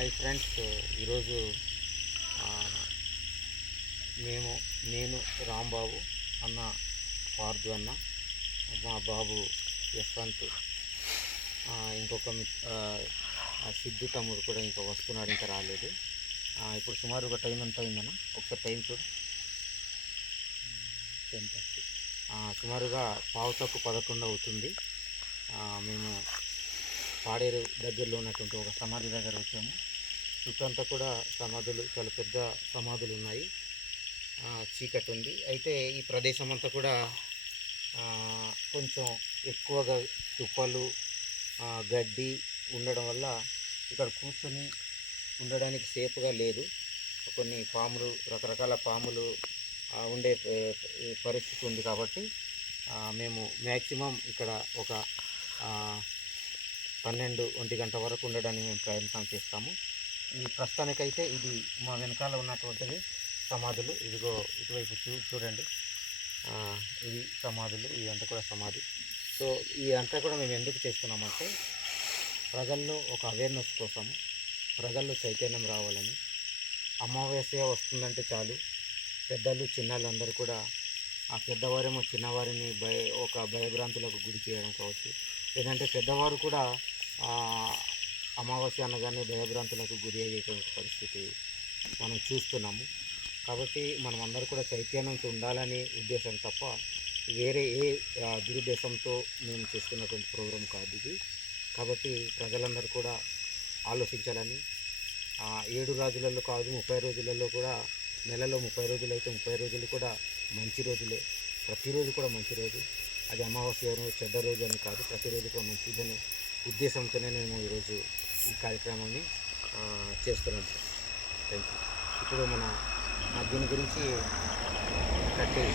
Hi friends, ఈరోజు మేము నేను రాంబాబు అన్న, పార్దు అన్న, మా బాబు యశ్వంత్, ఇంకొక సిద్ధు తమ్ముడు కూడా ఇంకా వస్తున్నాడు, ఇంకా రాలేదు. ఇప్పుడు సుమారు ఒక టైం ఎంత అయిందన్న? ఒకసారి టైం చూడు. 10:30. సుమారుగా 10:11 అవుతుంది. మేము పాడేరు దగ్గరలో ఉన్నటువంటి ఒక సమాధి దగ్గర వచ్చాము. చుట్టంతా కూడా సమాధులు, చాలా పెద్ద సమాధులు ఉన్నాయి. చీకటి ఉంది. అయితే ఈ ప్రదేశం అంతా కూడా కొంచెం ఎక్కువగా తుప్పలు, గడ్డి ఉండడం వల్ల ఇక్కడ కూర్చొని ఉండడానికి సేఫ్గా లేదు. కొన్ని పాములు, రకరకాల పాములు ఉండే పరిస్థితి ఉంది. కాబట్టి మేము మ్యాక్సిమం ఇక్కడ ఒక 12-1 గంట వరకు ఉండడానికి మేము ప్రయత్నం చేస్తాము. ఈ ప్రస్తుతానికైతే ఇది మా వెనకాల ఉన్నటువంటిది సమాధులు. ఇదిగో ఇటువైపు చూడండి, ఇది సమాధులు, ఇదంతా కూడా సమాధి. సో ఇదంతా కూడా మేము ఎందుకు చేస్తున్నామంటే ప్రజల్లో ఒక అవేర్నెస్ కోసము, ప్రజల్లో చైతన్యం రావాలని. అమావాస్య వస్తుందంటే చాలు పెద్దలు చిన్నలు అందరూ కూడా, ఆ పెద్దవారేమో చిన్నవారిని ఒక భయభ్రాంతులకు గురి చేయడం కావచ్చు, లేదంటే పెద్దవారు కూడా అమావాస్య అనగానే భయభ్రాంతులకు గురి అయ్యేటువంటి పరిస్థితి మనం చూస్తున్నాము. కాబట్టి మనం అందరూ కూడా చైతన్యంతో ఉండాలని ఉద్దేశం తప్ప వేరే ఏ దురుద్దేశంతో మేము చేస్తున్నటువంటి ప్రోగ్రాం కాదు ఇది. కాబట్టి ప్రజలందరూ కూడా ఆలోచించాలని. 7 రోజులలో కాదు, 30 రోజులలో కూడా, నెలలో 30 రోజులు అయితే 30 రోజులు కూడా మంచి రోజులే. ప్రతిరోజు కూడా మంచి రోజు. అది అమావాస్య చెడ్డ రోజు అని కాదు, ప్రతిరోజు కూడా మంచిదనే ఉద్దేశంతోనే మేము ఈరోజు ఈ కార్యక్రమాన్ని చేస్తున్నాం సార్. Thank you. ఇప్పుడు మన దీని గురించి కట్టి